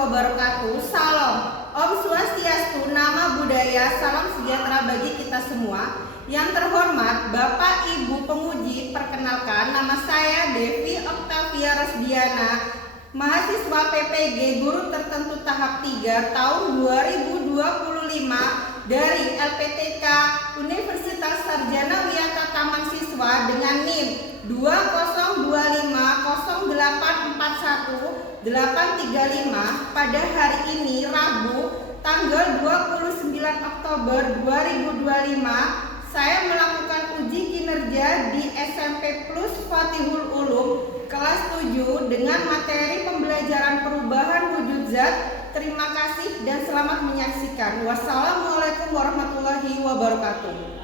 wabarakatuh. Salam, Om Swastiastu, Nama Budaya, salam sejahtera bagi kita semua. Yang terhormat Bapak Ibu penguji, perkenalkan nama saya Devi Octavia Rosdiana, mahasiswa PPG Guru Tertentu Tahap 3 tahun 2025 dari LPTK Universitas Sarjana Wiyata Taman Siswa dengan NIM 20250841-835 pada hari ini Rabu tanggal 29 Oktober 2025. Saya melakukan uji kinerja di SMP Plus Fatihul Ulum kelas 7 dengan materi pembelajaran perubahan wujud zat. Terima kasih dan selamat menyaksikan. Wassalamualaikum warahmatullahi wabarakatuh.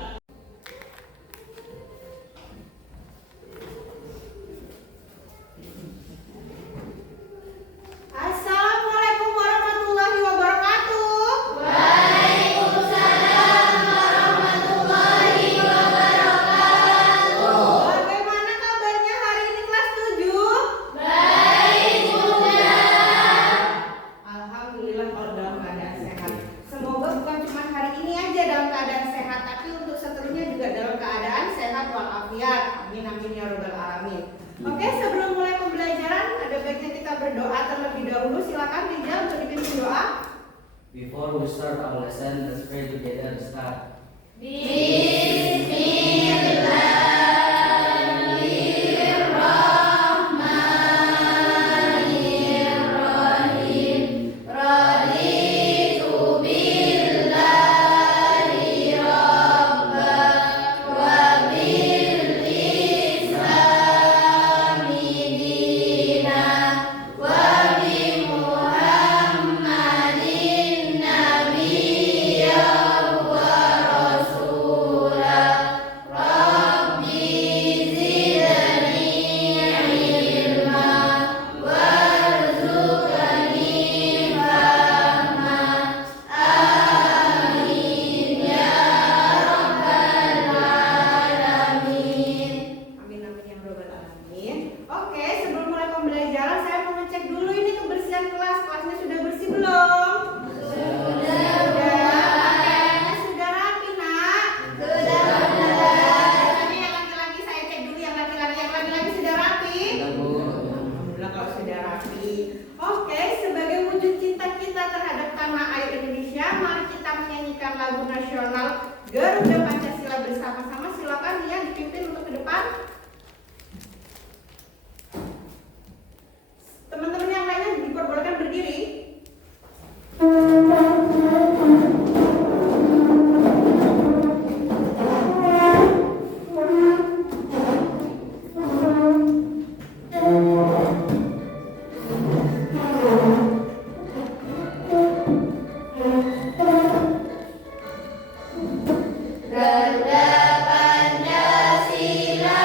Assalamualaikum warahmatullahi wabarakatuh. Waalaikumsalam warahmatullahi wabarakatuh. Bagaimana kabarnya hari ini kelas 7? Baik, Bunda. Alhamdulillah kalau dalam keadaan sehat. Semoga bukan cuma hari ini aja dalam keadaan sehat, tapi untuk seterusnya juga dalam keadaan sehat walafiat. Amin amin ya robbal alamin. Oke, sebelum mulai pembelajaran ada baiknya kita berdoa terlebih dahulu. Silakan Rizal untuk dipimpin doa. Before we start our lesson, let's pray together. Start. Bismillahirrahmanirrahim. Raditu billahi rabba wa bil islami dina wa bi Muhammadin nabiyya wa rasula. Rabbi zidni ilma warzuqni fahma. Amin ya rabbal alamin. Amin amin ya robbal alamin. Oke, sebelum mulai pembelajaran saya mau ngecek dulu ini kebersihan kelas. Kelasnya sudah bersih belum? Pakaiannya sudah rapi, Nak? Tapi yang laki-laki saya cek dulu yang laki-laki sudah rapi? Alhamdulillah kalau sudah rapi. Oke, sebagai wujud cinta kita terhadap tanah air Indonesia, mari kita menyanyikan lagu nasional Garuda Pancasila bersama-sama. Silakan dia dipimpin untuk ke depan. Teman-teman yang lainnya diperbolehkan berdiri. Garuda Pancasila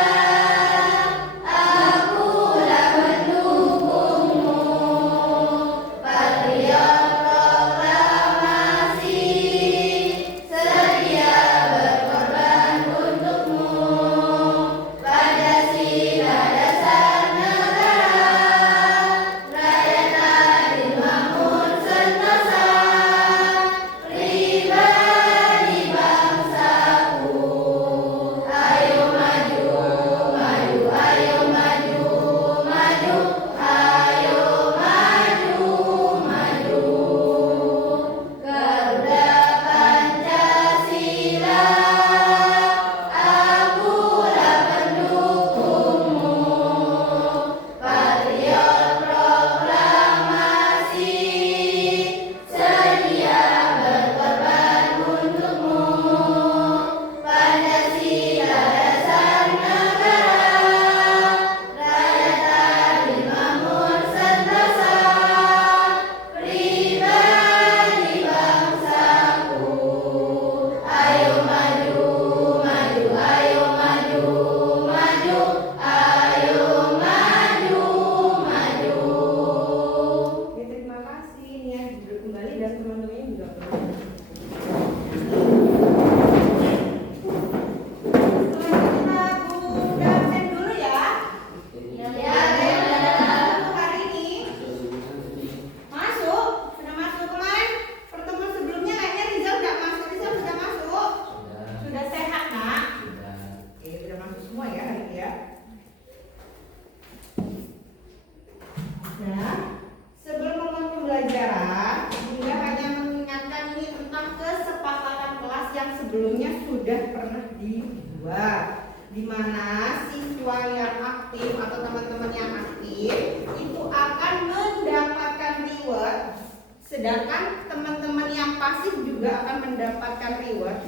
di mana siswa yang aktif atau teman-teman yang aktif itu akan mendapatkan reward, sedangkan teman-teman yang pasif juga akan mendapatkan reward.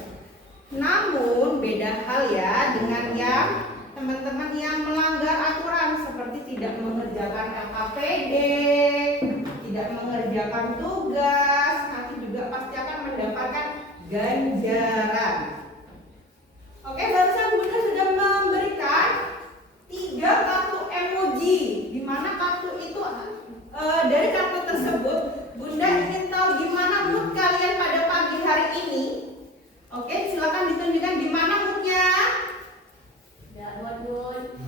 Namun beda hal ya dengan yang teman-teman yang melanggar aturan seperti tidak mengerjakan LKPD, tidak mengerjakan tugas, nanti juga pasti akan mendapatkan ganjaran. Oke, barusan Bunda sudah memberikan 3 kartu emoji, di mana kartu itu dari kartu tersebut Bunda ingin tahu gimana mood kalian pada pagi hari ini. Oke, silakan ditunjukkan di mana moodnya.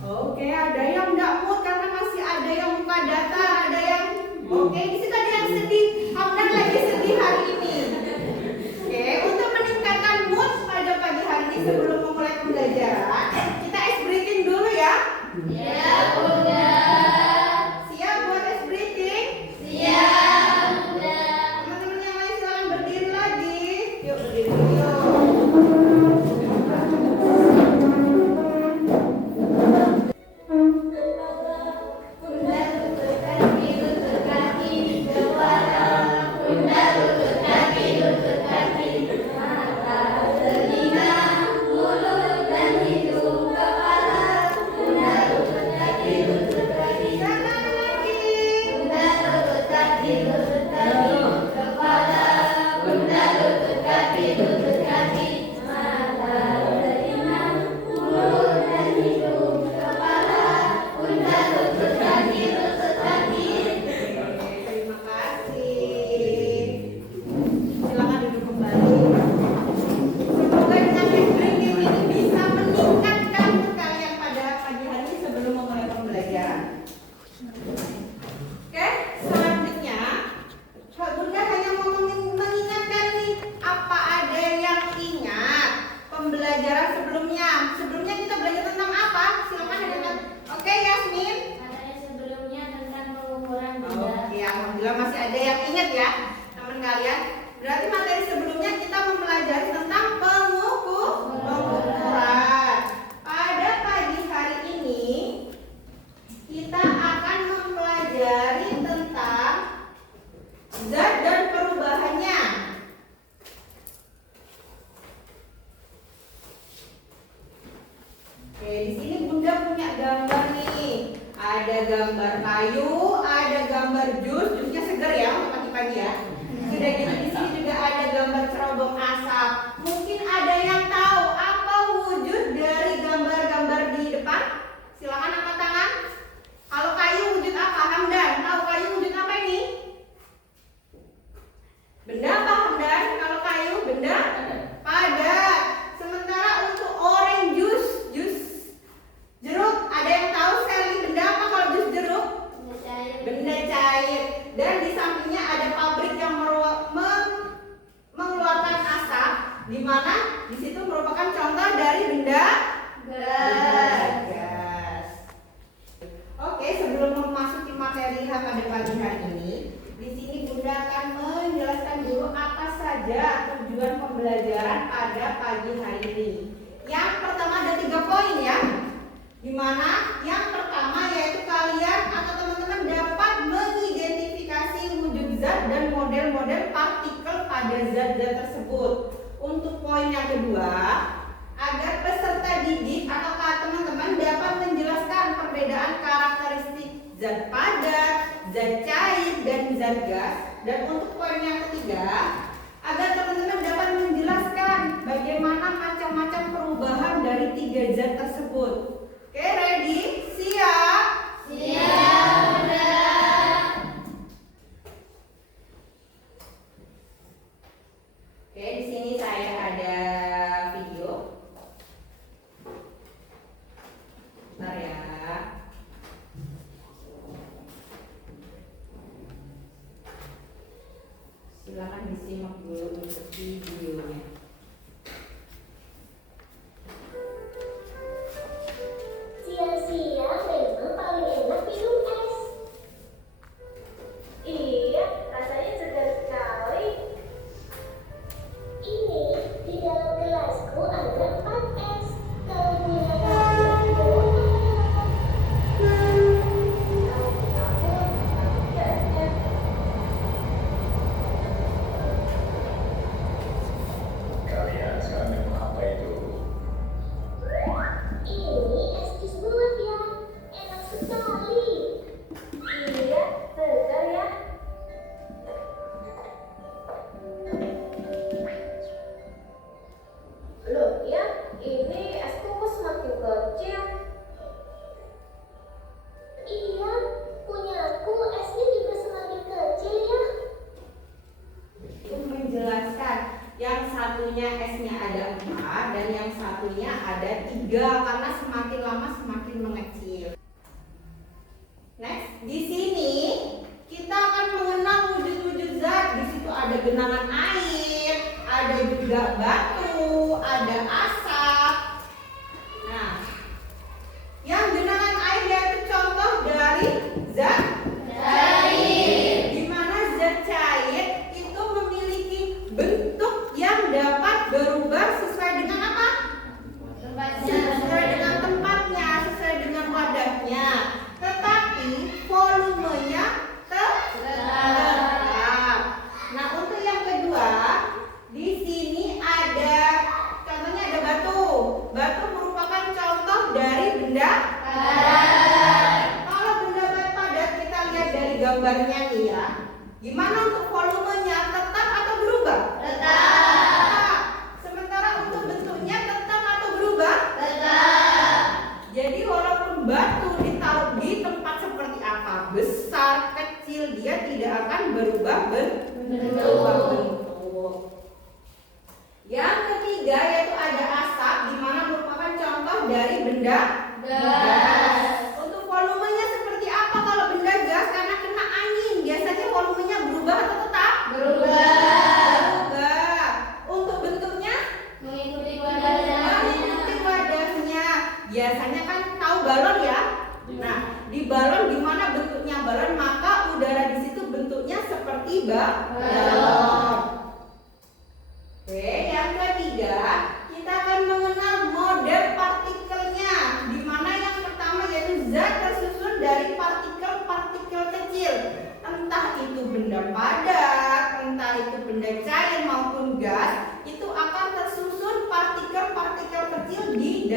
Oke, ada yang enggak mood karena masih ada yang muka datar, ada yang oke, di situ ada yang sedih. Hamdan lagi sedih hari ini. Oke, untuk meningkatkan mood pada pagi hari ini sebelum memulai pembelajaran, kita ice breathing dulu ya. Ya, Bunda. Siap buat ice breathing? Siap, Bunda. Teman-teman yang lain silakan berdiri lagi. Yuk berdiri dulu yuk. Bunda lutut kaki kepala. Bunda lutut kaki mata, telinga, mulut dan hidung, kepala. Bunda lutut kaki Kanan lagi. Bunda lutut kaki kepala. Bunda lutut kaki mata, telinga, mulut dan hidung, kepala. Bunda lutut kaki Oke, terima kasih. Silakan duduk kembali. Semoga dengan ice breathing ini bisa meningkatkan mood kalian pada pagi hari ini sebelum memulai pembelajaran. Oke, selanjutnya Bunda hanya mau mengingatkan nih, apa ada yang ingat pembelajaran sebelumnya? Sebelumnya kita belajar tentang apa? Silakan ada. Oke, Yasmin. Materi sebelumnya tentang pengukuran benda. Oke, alhamdulillah masih ada yang ingat ya, teman kalian. Berarti materi sebelumnya kita mempelajari tentang pengukuran. Pada pagi hari ini kita akan mempelajari tentang zat dan perubahannya. Oke, di sini Bunda punya gambar nih. Ada gambar kayu, ada gambar jus, jusnya segar ya untuk pagi-pagi ya. Sudah gitu di sini juga ada gambar cerobong asap. Mungkin ada yang tahu apa wujud dari gambar-gambar di depan? Silakan angkat tangan. Kalau kayu wujud apa? Hamdan, tahu kayu wujud apa ini? Benda apa Hamdan? Kalau kayu benda padat. Sementara untuk orange juice, jeruk, ada yang tahu Sally benda apa kalau jus jeruk? Benda cair. Dan di sampingnya ada pabrik yang mengeluarkan asap, di mana di situ merupakan contoh dari benda gas. Oke, sebelum memasuki materi pada pagi hari ini, di sini Bunda akan menjelaskan dulu apa saja tujuan pembelajaran pada pagi hari ini. Yang pertama ada 3 poin ya. Di mana yang pertama yaitu kalian atau teman-teman dapat mengidentifikasi wujud zat dan model-model partikel pada zat-zat tersebut. Untuk poin yang kedua, agar peserta didik atau teman-teman dapat menjelaskan perbedaan karakteristik zat padat, zat cair, dan zat gas. Dan untuk poin yang ketiga, agar teman-teman dapat menjelaskan bagaimana macam-macam perubahan dari 3 zat tersebut. Oke, ready? Siap? Siap, Bunda. Oke, di sini saya ada video. Bentar ya. Silakan disimak dulu untuk videonya. Siang-siang memang paling enak minum es. Iya, rasanya segar sekali. Ini di dalam gelasku ada 4 es. Kalau digunakan satunya S-nya ada 4 dan yang satunya ada 3 karena semakin lama semakin mengecil. Next, di sini kita akan mengenal wujud-wujud zat. Di situ ada genangan air, ada juga batu, ada asap. Nah, yang genangan air yaitu contoh dari zat Cair. di mana zat cair itu memiliki bentuk yang dapat berubah sesuai dengan apa? Sesuai dengan tempatnya, sesuai dengan wadahnya. Tetapi volumenya tetap. Nah, untuk yang kedua, di sini ada contohnya ada batu. Batu merupakan contoh dari benda padat. Kalau benda padat kita lihat dari gambarnya nih ya. Gimana untuk volumenya, tetap atau berubah? Tetap. Sementara untuk bentuknya tetap atau berubah? Tetap. Jadi walaupun batu ditaruh di tempat seperti apa, besar, kecil, dia tidak akan berubah bentuk. Yang ketiga yaitu ada asap, di mana merupakan contoh dari benda gas. Untuk volumenya seperti apa kalau benda gas? Karena kena angin, biasanya volumenya berubah atau tetap? Berubah. Untuk bentuknya? Mengikuti wadahnya. Mengikuti wadahnya. Biasanya kan tahu balon ya? Nah, di balon gimana bentuknya balon, maka udara di situ bentuknya seperti balon. Oke, yang ketiga kita akan mengenal model partikelnya, di mana yang pertama yaitu zat tersusun dari partikel-partikel kecil, entah itu benda padat, entah itu benda cair maupun gas, itu akan tersusun partikel-partikel kecil di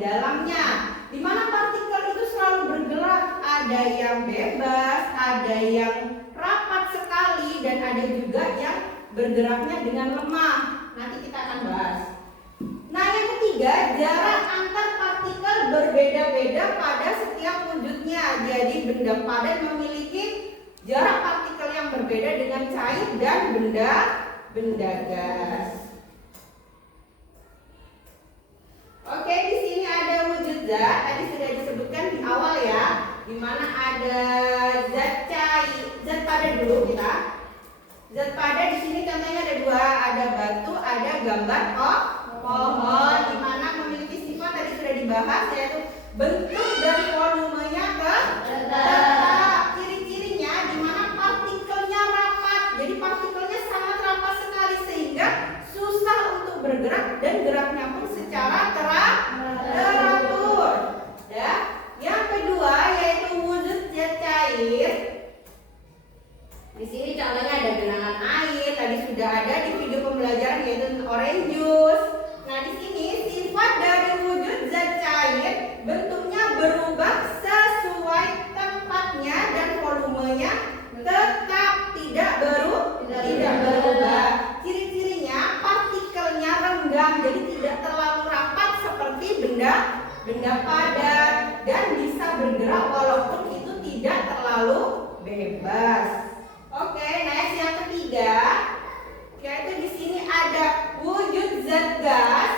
dalamnya. Di mana partikel itu selalu bergerak, ada yang bebas, ada yang rapat sekali, dan ada juga yang bergeraknya dengan lemah. Nanti kita akan bahas. Nah, yang ketiga, jarak antar partikel berbeda-beda pada setiap wujudnya. Jadi benda padat memiliki jarak partikel yang berbeda dengan cair dan benda gas. Oke, di sini ada wujud zat. Tadi sudah disebutkan di awal ya, di mana ada zat cair, zat padat dulu kita. Zat padat di sini contohnya ada dua, ada batu, ada gambar pohon, di mana memiliki sifat tadi sudah dibahas yaitu bentuk dan volumenya tetap. Ciri-cirinya di mana partikelnya rapat, jadi partikelnya sangat rapat sekali sehingga susah untuk bergerak dan geraknya pun secara teratur. Ya, yang kedua yaitu wujud zat cair. Di sini contohnya ada genangan air, tadi sudah ada di video pembelajaran yaitu orange juice. Nah, di sini sifat dari wujud zat cair bentuknya berubah sesuai tempatnya dan volumenya tetap tidak berubah. Ciri-cirinya partikelnya renggang, jadi tidak terlalu rapat seperti benda padat dan bisa bergerak walaupun itu tidak terlalu bebas. Oke, next yang ketiga, yaitu di sini ada wujud zat gas.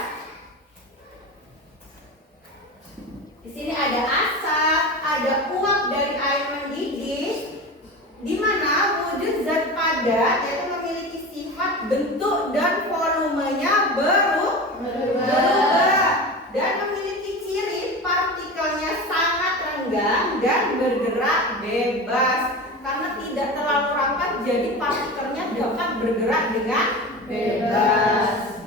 Di sini ada asap, ada uap dari air mendidih, di mana wujud zat padat yaitu memiliki sifat bentuk dan volumenya berubah dan memiliki ciri partikelnya sangat renggang dan bergerak bebas. Karena tidak terlalu rapat, jadi partikelnya dapat bergerak dengan bebas.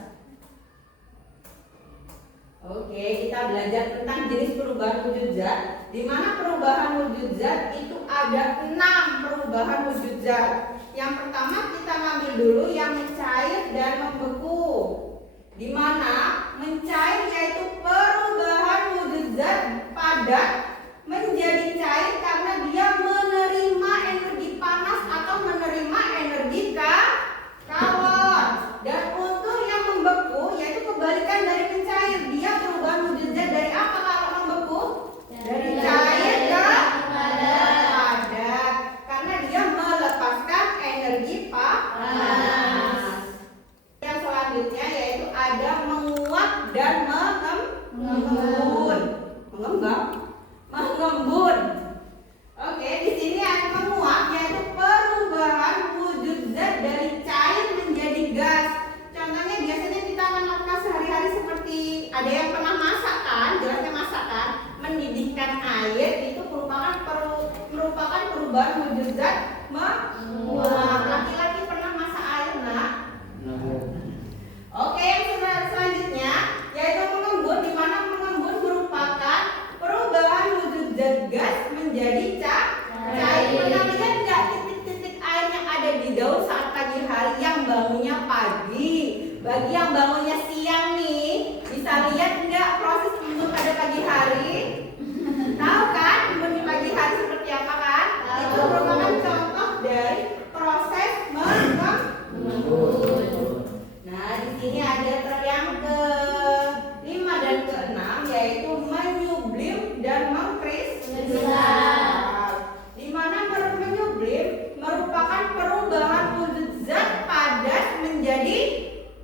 Oke, kita belajar tentang jenis perubahan wujud zat. Di mana perubahan wujud zat itu ada 6 perubahan wujud zat. Yang pertama kita ngambil dulu yang mencair dan membeku. Di mana mencair yaitu perubahan wujud zat padat menjadi cair karena dia menerima energi panas atau menerima energi kalor. Dan untuk yang membeku yaitu kebalikan dari mencair, dia perubahan wujud zat dari apa kalau membeku? Dari cair ke padat karena dia melepaskan energi panas. Yang selanjutnya yaitu dan menguap. Laki-laki pernah masak air, nak? No. Oke, yang selanjutnya yaitu mengembun, di mana mengembun merupakan perubahan wujud zat gas menjadi cair. Pernah lihat nggak titik-titik air yang ada di daun saat pagi hari yang bangunnya pagi? Bagi yang bangunnya siang nih, bisa lihat nggak proses embun pada pagi hari? Tahu kan embun di pagi hari seperti apa kan? Itu merupakan contoh dari proses mengembun. Nah, di sini ada yang ke-5 dan ke-6 yaitu menyublim dan mengkristal. Di mana menyublim merupakan perubahan wujud zat padat menjadi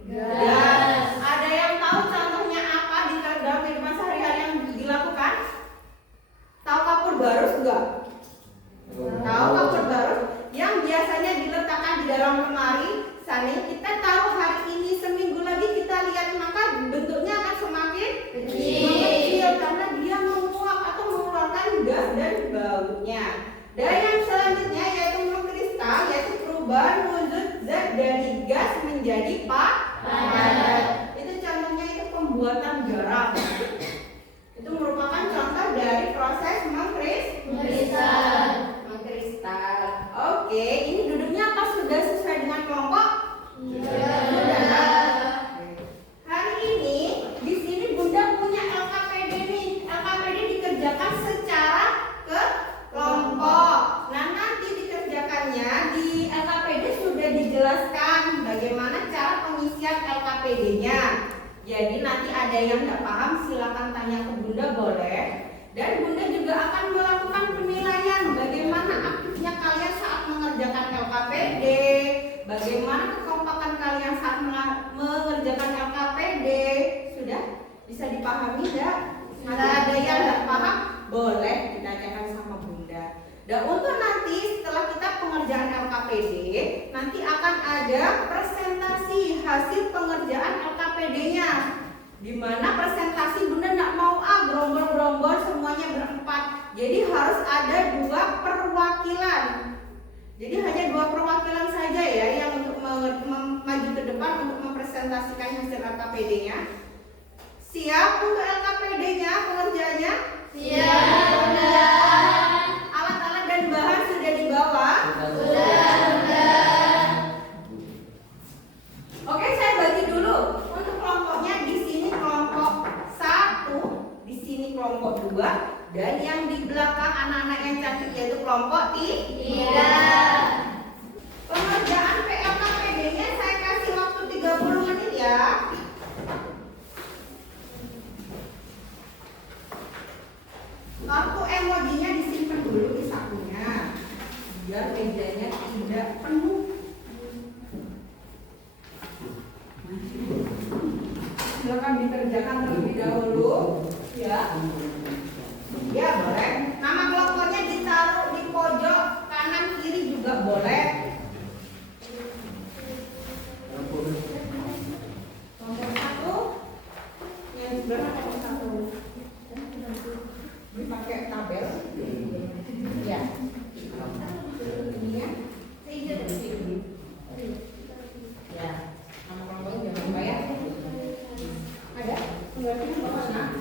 gas. Ada yang tahu contohnya apa di dalam kehidupan sehari-hari yang dilakukan? Tahu kapur barus enggak? Tahu kapur barus yang biasanya diletakkan di dalam lemari. Seandainya kita tahu hari ini seminggu lagi kita lihat, maka bentuknya akan semakin mengecil karena dia menguap atau mengeluarkan gas dan baunya. Dan yang selanjutnya yaitu mengkristal, yaitu perubahan wujud zat dari gas menjadi padat. Itu contohnya itu pembuatan garam. Itu merupakan contoh dari proses mengkristal. Oke, ini duduknya apa sudah sesuai dengan kelompok? Sudah. Hari ini di sini Bunda punya LKPD nih. LKPD dikerjakan secara kelompok. Nah, nanti dikerjakannya di LKPD sudah dijelaskan bagaimana cara pengisian LKPD-nya. Jadi nanti ada yang tidak paham silakan tanya ke Bunda boleh. Dan Bunda juga akan melakukan penilaian bagaimana aktifnya kalian saat mengerjakan LKPD, bagaimana kekompakan kalian saat mengerjakan LKPD. Sudah bisa dipahami tidak? Ada yang tidak paham? Boleh ditanyakan sama Bunda. Dan untuk nanti setelah kita pengerjaan LKPD, nanti akan ada presentasi hasil pengerjaan LKPD-nya. Di mana presentasi Bunda tidak mau gerombol-gerombol semuanya berempat. Jadi harus ada 2 perwakilan. Jadi hanya 2 perwakilan saja ya yang untuk maju ke depan untuk mempresentasikan hasil LKPD-nya. Siap untuk LKPD-nya pengerjaannya? Siap. Alat-alat dan bahan sudah dibawa? Oke, saya bagi dulu untuk kelompoknya. Di sini kelompok 1, di sini kelompok 2, dan yang di belakang anak-anak yang cantik yaitu kelompok 3. Pengerjaan PLKPD-nya saya kasih waktu 30 menit ya. Kartu emojinya disimpan dulu di sakunya biar mejanya tidak penuh. Silakan dikerjakan terlebih dahulu ya. Ya boleh. Nama kelompoknya ditaruh di pojok kanan kiri juga boleh. Kelompok 1 yang sebelah kelompok 1 dipakai tabel. Ya. Ini ya. Ya. Nama kelompoknya jangan lupa ya. Ada? Pengertian bagaimana?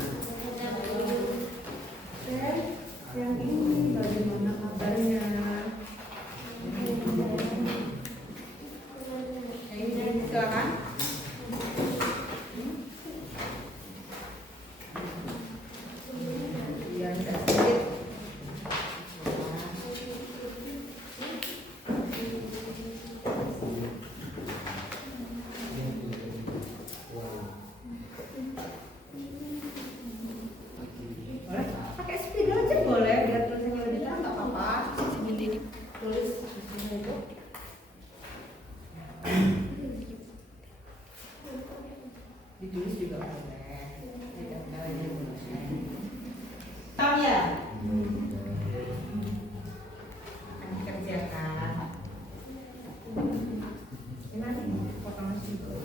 Yang ini bagaimana kabarnya? Ini silakan. Ya, tidak sedikit. Boleh pakai spidol aja boleh biar tulisannya lebih terang, nggak apa-apa. Tulis itu. Ditulis juga boleh. Tahu ya? Akan dikerjakan. Ini nanti potongan juga.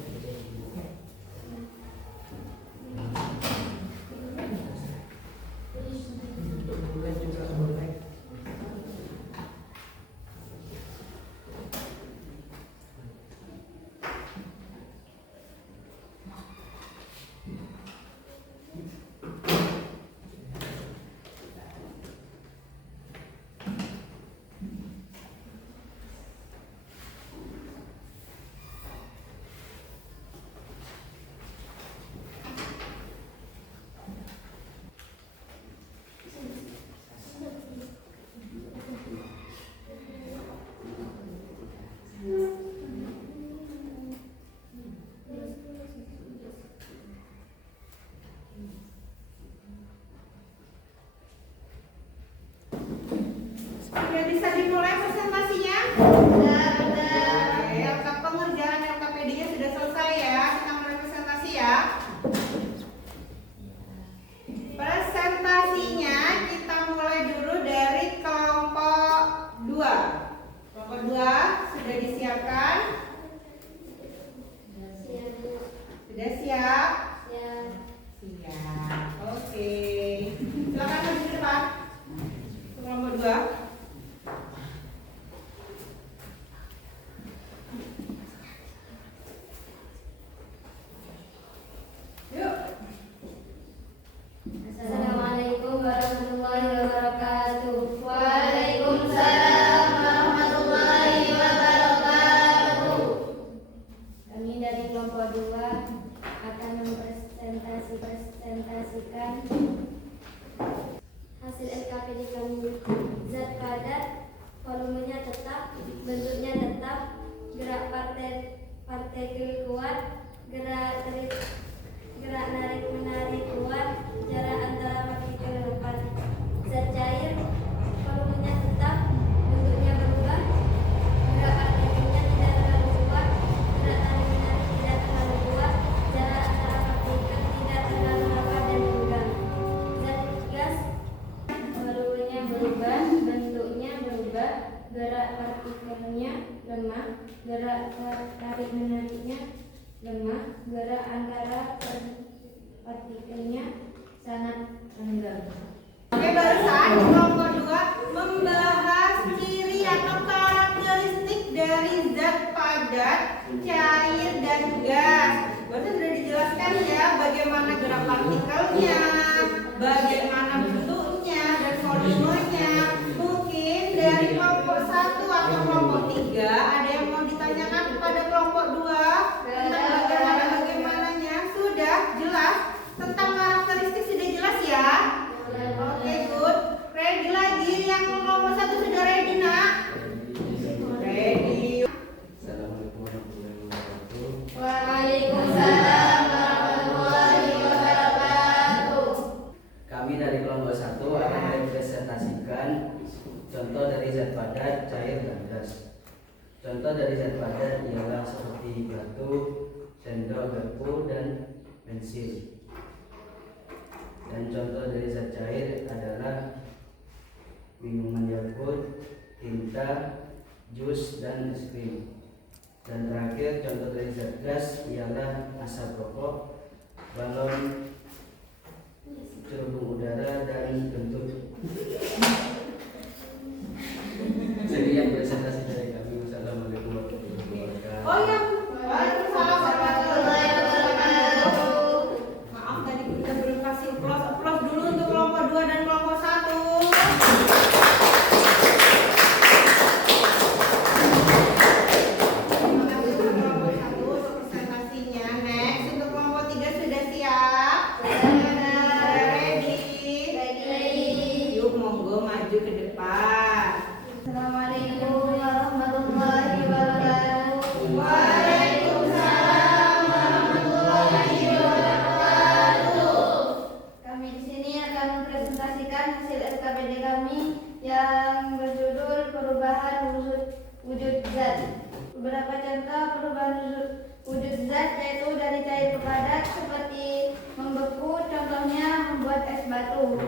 Kelompok 2 sudah disiapkan? Sudah siap? Siap. Siap. Oke. Silakan maju ke depan. Kelompok 2. Yuk. Assalamualaikum warahmatullahi wabarakatuh. Waalaikumsalam warahmatullahi wabarakatuh. Kami dari kelompok 2 akan mempresentasikan hasil LKPD kami. Zat padat, volumenya tetap, bentuknya tetap, gerak partikel kuat, gerak narik menarik kuat, jarak antara partikel lepas. Zat cair, volumenya tetap, bentuknya berubah, gerak partikelnya tidak terlalu kuat, gerak tarik menarik tidak terlalu kuat, jarak antara partikel tidak terlalu rapat dan renggang. Zat gas, volumenya berubah, bentuknya berubah, gerak partikelnya lemah, gerak tarik menariknya lemah, gerak antara partikelnya sangat renggang. Oke, barusan di kelompok 2 membahas ciri atau karakteristik dari zat padat, cair, dan gas. Barusan sudah dijelaskan ya bagaimana gerak partikelnya, bagaimana bentuknya, dan volumenya. Mungkin dari kelompok 1 atau kelompok 3 ada yang mau ditanyakan kepada kelompok 2 tentang bagaimananya? Sudah jelas? Tentang karakteristik sudah jelas ya? Oke, good. Ready lagi? Yang nomor 1 sudah ready, nak? Ready. Assalamualaikum warahmatullahi wabarakatuh. Waalaikumsalam warahmatullahi wabarakatuh. Kami dari kelompok 1 akan mempresentasikan contoh dari zat padat, cair, dan gas. Contoh dari zat padat ialah seperti batu, sendok, garpu, dan pensil. Dan contoh dari zat cair adalah minuman Yakult, tinta, jus, dan es krim. Dan terakhir contoh dari zat gas ialah asap rokok, balon, cerubung udara, dan kentut. Sekian presentasi dari kami. Wassalamualaikum warahmatullahi wabarakatuh. Oh ya, waalaikumsalam warahmatullahi wabarakatuh. Maaf tadi kita belum kasih applause dulu untuk kelompok 2 dan kelompok 1. Terima kasih untuk kelompok 1 untuk presentasinya. Next, untuk kelompok 3 sudah siap? Sudah ready? Yuk monggo maju ke depan. Assalamualaikum warahmatullahi wabarakatuh. Waalaikumsalam warahmatullahi wabarakatuh. Kami di sini akan mempresentasikan hasil SKPD kami yang berjudul perubahan wujud zat. Beberapa contoh perubahan wujud zat yaitu dari cair ke padat seperti membeku, contohnya membuat es batu.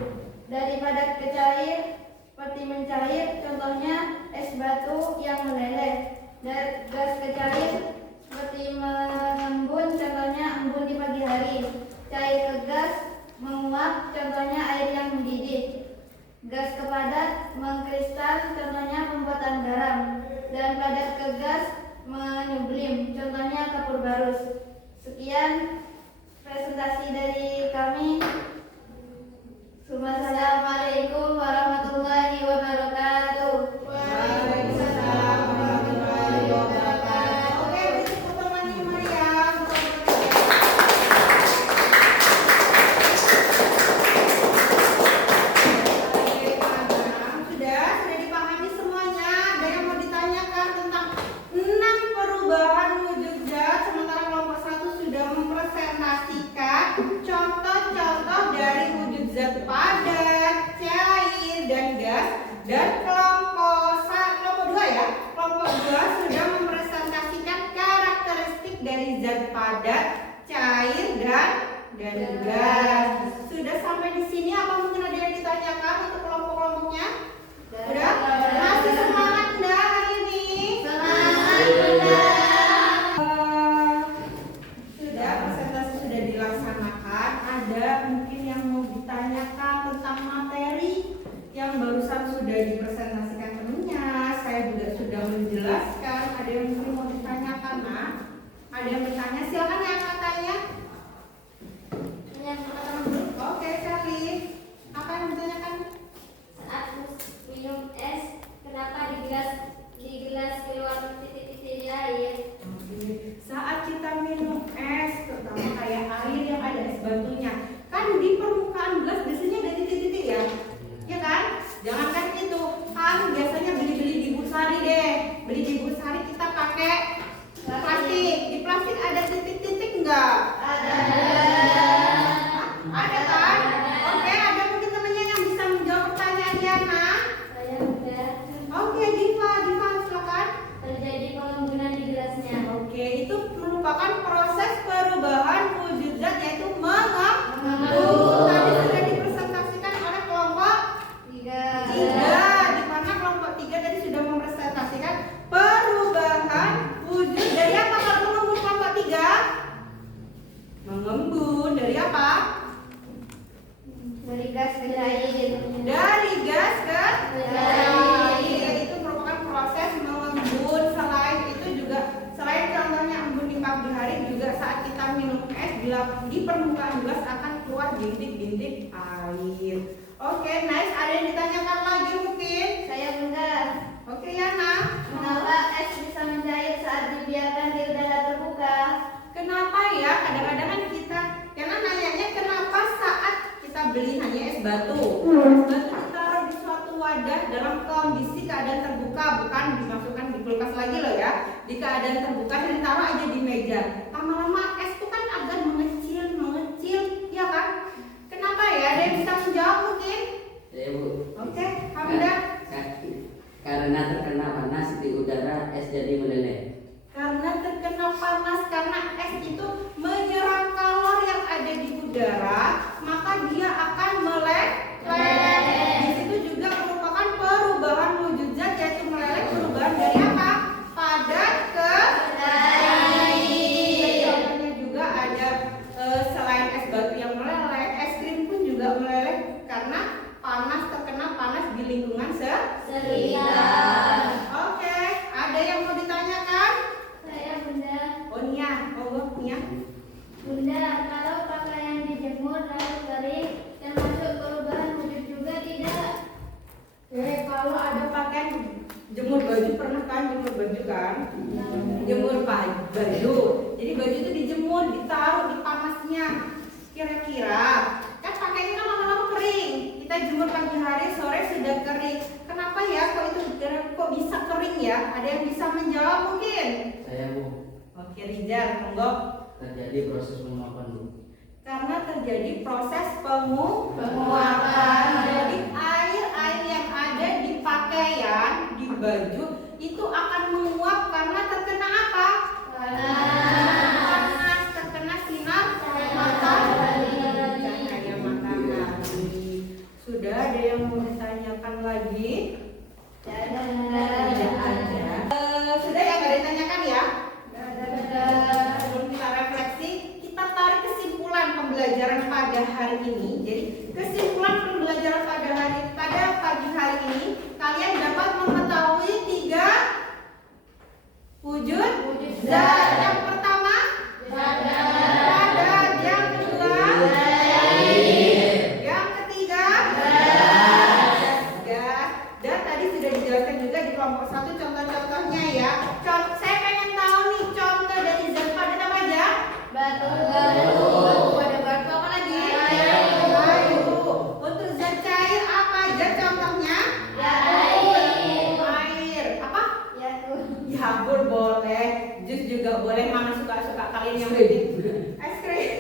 Dari padat ke cair seperti mencair, contohnya es batu yang meleleh. Dari gas ke cair seperti mengembun, contohnya embun di pagi hari. Cair ke gas menguap, contohnya air yang mendidih. Gas ke padat mengkristal, contohnya pembuatan garam. Dan padat ke gas menyublim, contohnya kapur barus. Sekian presentasi dari kami. Assalamualaikum warahmatullahi wabarakatuh. Waalaikumsalam warahmatullahi wabarakatuh. Oke, beri tepuk tangan yang meriah. Sudah dipahami semuanya. Ada yang mau ditanyakan tentang 6 perubahan wujud zat, sementara kelompok 1 sudah mempresentasikan contoh-contoh dari wujud zat padat, cair, dan gas. Dan kelompok 2 ya, kelompok 2 sudah mempresentasikan karakteristik dari zat padat, cair, dan gas. Sudah sampai di sini, apa mungkin ada yang ditanyakan untuk kelompok-kelompoknya? Udah? Masih semangat enggak hari ini? ada titik-titik enggak? Ada. Ada kan? Oke, ada mungkin temannya yang bisa menjawab pertanyaan Diana? Saya Bunda. Oke, Diva silakan. Terjadi pengembunan di gelasnya. Oke, itu merupakan proses perubahan wujud zat yaitu mengembun. Tadi sudah dipresentasikan oleh kelompok 3, di mana kelompok 3 tadi sudah mempresentasikan perubahan wujud dari apa kalau mengembun kelompok 3? Mengembun dari apa? Dari gas ke air. Dari gas ke air. Itu merupakan proses mengembun. Selain itu juga, selain contohnya embun di pagi hari, juga saat kita minum es di permukaan gelas akan keluar bintik-bintik air. Oke, nice. Ada yang ditanyakan lagi mungkin? Saya Bunda. Oke, Yana. Mengapa es bisa mencair saat dibiarkan di udara terbuka? Kenapa ya? Kadang-kadang kan kita, karena nanyanya kenapa saat kita beli hanya es batu. Es batu ditaruh di suatu wadah dalam kondisi keadaan terbuka, bukan dimasukkan di kulkas lagi loh ya. Di keadaan terbuka dan ditaruh aja di meja. Lama-lama es itu kan agak mengecil, ya kan? Kenapa ya? Ada yang bisa menjawab mungkin? Ya, Bu. Oke, Hamida. Karena terkena panas di udara, es jadi meleleh. Karena terkena panas, karena es itu menyerap kalor yang ada di udara, maka dia akan meleleh. Di situ juga merupakan perubahan wujud zat, yaitu meleleh, perubahan dari apa? Padat ke cair. Contohnya juga ada selain es batu yang meleleh, es krim pun juga meleleh karena panas, terkena panas di lingkungan Sekitar. Oke, ada yang mau ditanyakan? Saya Bunda. Oh Nia, Nia. Bunda, kalau pakaian dijemur lalu kering, termasuk perubahan wujud juga tidak? Kalau ada pakaian jemur baju, pernah kan jemur baju kan? Jemur baju. Jadi baju itu dijemur, ditaruh di panasnya. Kira-kira kan pakaiannya kan lama-lama kering. Kita jemur pagi hari, sore sudah kering. Kenapa ya kok bisa kering ya? Ada yang bisa menjawab mungkin? Saya, Bu. Oke, Rizal, monggo. Terjadi proses penguapan, Bu. Karena terjadi proses penguapan. Jadi air yang ada di pakaian, di baju itu akan menguap karena terkena apa? Panas, terkena sinar matahari. Cahaya matahari. Sudah ada yang mau ditanyakan lagi? Tidak Tidak ada. Sudah ya, nggak ditanyakan ya? Sebelum kita refleksi, kita tarik kesimpulan pembelajaran pada hari ini. Jadi kesimpulan pembelajaran pada pagi hari ini, kalian dapat mengetahui 3 wujud zat. Yang pertama padat, yang kedua yang ketiga gas. Dan tadi sudah dijelaskan juga di kelompok 1 contoh-contohnya ya. Saya pengen tahu nih contoh dari zat padat apa aja? batu. Ada batu apa lagi? Kayu. Untuk zat cair apa aja contohnya? Air. Apa? Yakult boleh. Jus juga boleh. Mana suka-suka kalian yang bikin? Es krim.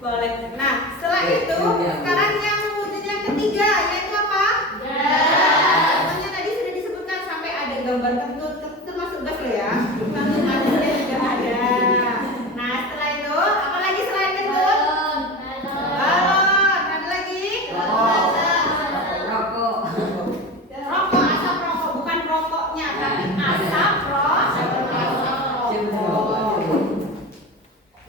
Boleh. Nah, setelah itu sekarang yang wujud yang ketiga yaitu apa? Contohnya tadi sudah disebutkan sampai ada gambar kentut termasuk gas loh ya. Kentut manisnya juga ada. Nah, setelah itu apa lagi selain kentut? Balon. Ada lagi? Rokok. Rokok, asap rokok, bukan rokoknya, tapi asap rokok.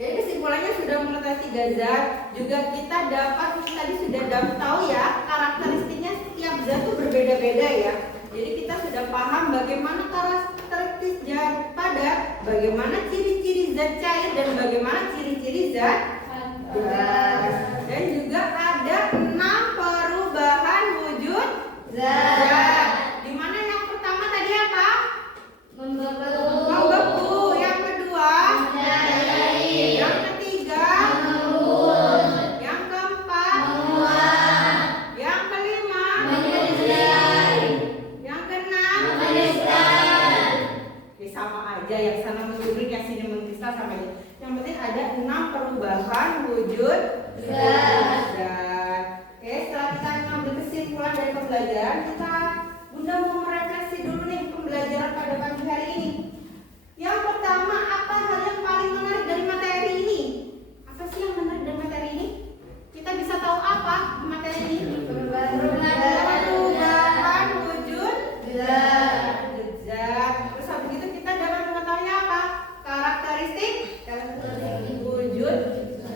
Jadi kesimpulannya sudah mengetahui 3 zat. Juga kita dapat tadi sudah tahu ya karakteristiknya setiap zat itu berbeda-beda ya. Jadi kita sudah paham bagaimana karakteristik zat padat, bagaimana ciri-ciri zat cair dan bagaimana ciri-ciri zat gas. Dan juga ada 6 perubahan wujud zat. Dimana yang pertama tadi apa? Membeku. Yang kedua yang ketiga yang keempat yang kelima yang keenam. Oke, sama aja yang sana mengkristal, yang sini mengkristal, sama-sama ya. Yang penting ada 6 perubahan wujud zat. Oke, setelah kita mengambil kesimpulan dari pembelajaran, Bunda mau merefleksi dulu nih pembelajaran pada pagi hari ini. Yang pertama, apa hal yang paling menarik dari materi ini? Apa sih yang menarik dari materi ini? Kita bisa tahu apa materi ini? Perubahan wujud zat. Terus habis itu kita dapat mengetahui apa? Karakteristik wujud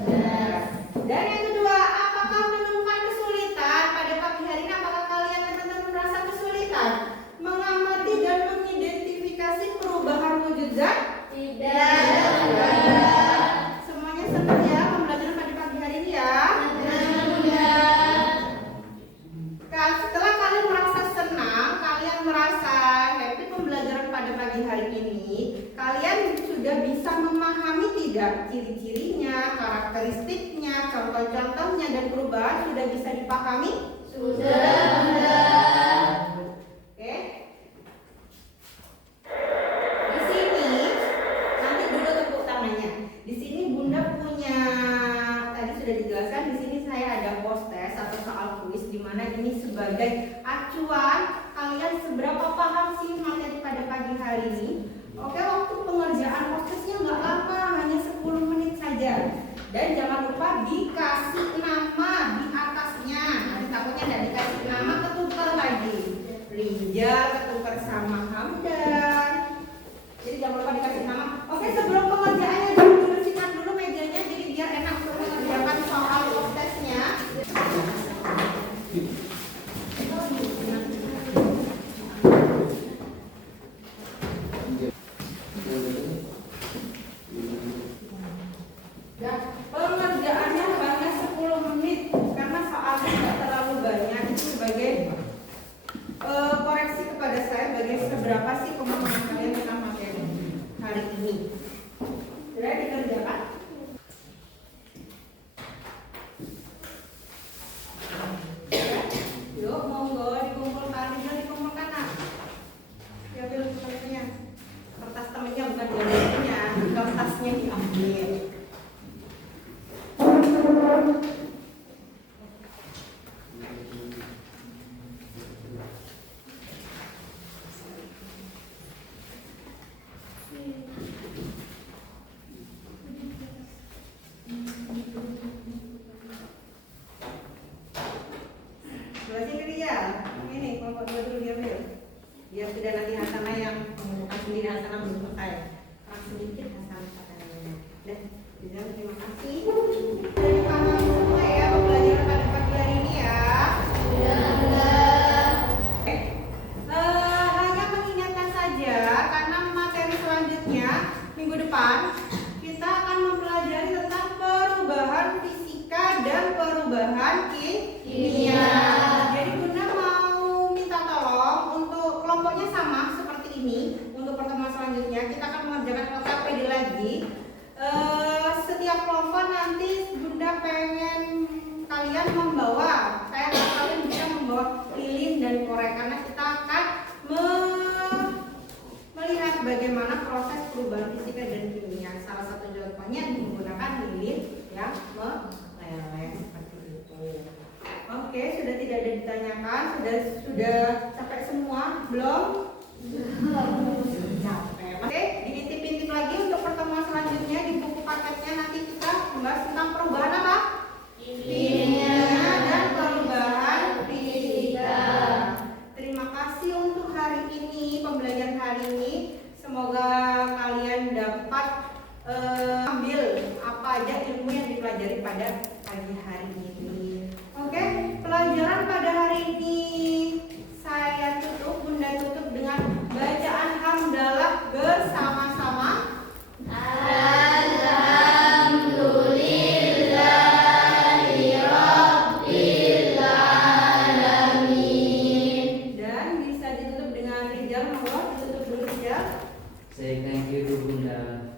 zat. Dan yang kedua, apakah menemukan kesulitan pada pagi hari ini? Apakah kalian teman-teman merasa kesulitan mengamati dan mengidentifikasi perubahan wujud zat? Semuanya senang ya pembelajaran pada pagi hari ini ya? Setelah kalian merasa senang, kalian merasa happy pembelajaran pada pagi hari ini, kalian sudah bisa memahami tidak ciri-cirinya, karakteristiknya, contoh-contohnya, dan perubahan sudah bisa dipahami? Sudah. Oke. Di sini nanti dulu tepuk tangannya. Di sini Bunda punya, tadi sudah dijelaskan, di sini saya ada post test atau soal kuis di mana ini sebagai acuan kalian seberapa paham sih materi pada pagi hari ini. Oke, waktu pengerjaan post testnya nggak lama, hanya 10 menit saja. Dan jangan lupa dikasih nama di atasnya. Nanti takutnya nggak dikasih nama ketukar lagi. Rinjal ketukar sama Hamdan. Jadi jangan lupa dikasih nama. Oke, sebelum pengerjaannya dibersihkan dulu mejanya, jadi biar enak untuk mengerjakan soal post testnya. Ya, pengerjaannya hanya 10 menit karena soalnya tidak terlalu banyak. Itu sebagai koreksi kepada saya bagi seberapa sih pemahaman kalian tentang materi hari ini. Sudah dikerjakan? Ya, yuk monggo dikumpulkan, dikumpulkan nak. Diambil kertasnya. Kertas temennya bukan diambilnya, kertasnya diambil. Belajar dulu ya. Ini kelompok 2 dulu diambil. Biar tidak nanti Hasanah yang mengumpulkan sendiri, Hasanah belum selesai. Kurang sedikit Hasanah katanya. Dan terima kasih. Dari paham semua ya pembelajaran pada pagi hari ini ya. Hanya mengingatkan saja karena materi selanjutnya minggu depan kita akan mempelajari tentang perubahan fisika dan perubahan kimia. Jadi Bunda mau minta tolong untuk kelompoknya sama seperti ini. Untuk pertemuan selanjutnya kita akan mengerjakan LKPD lagi. Setiap kelompok nanti Bunda pengen kalian membawa, kalian bisa membawa lilin dan korek karena kita akan melihat bagaimana proses perubahan fisika dan kimia. Salah satu contohnya menggunakan lilin yang meleleh seperti itu. Oke, sudah tidak ada ditanyakan, sudah capek semua belum? Capek. Oke, diintip-intip lagi untuk pertemuan selanjutnya di buku paketnya nanti kita membahas tentang perubahan apa? Kimia dan perubahan fisika. Terima kasih untuk hari ini, pembelajaran hari ini. Semoga kalian dapat ambil apa aja ilmu yang dipelajari pada pagi hari ini. Oke, pelajaran pada hari ini saya tutup, Bunda tutup dengan bacaan hamdalah bersama-sama. Alhamdulillahirobbilalamin. Dan bisa ditutup dengan Rijal, monggo ditutup dulu Rijal. Say thank you to Bunda.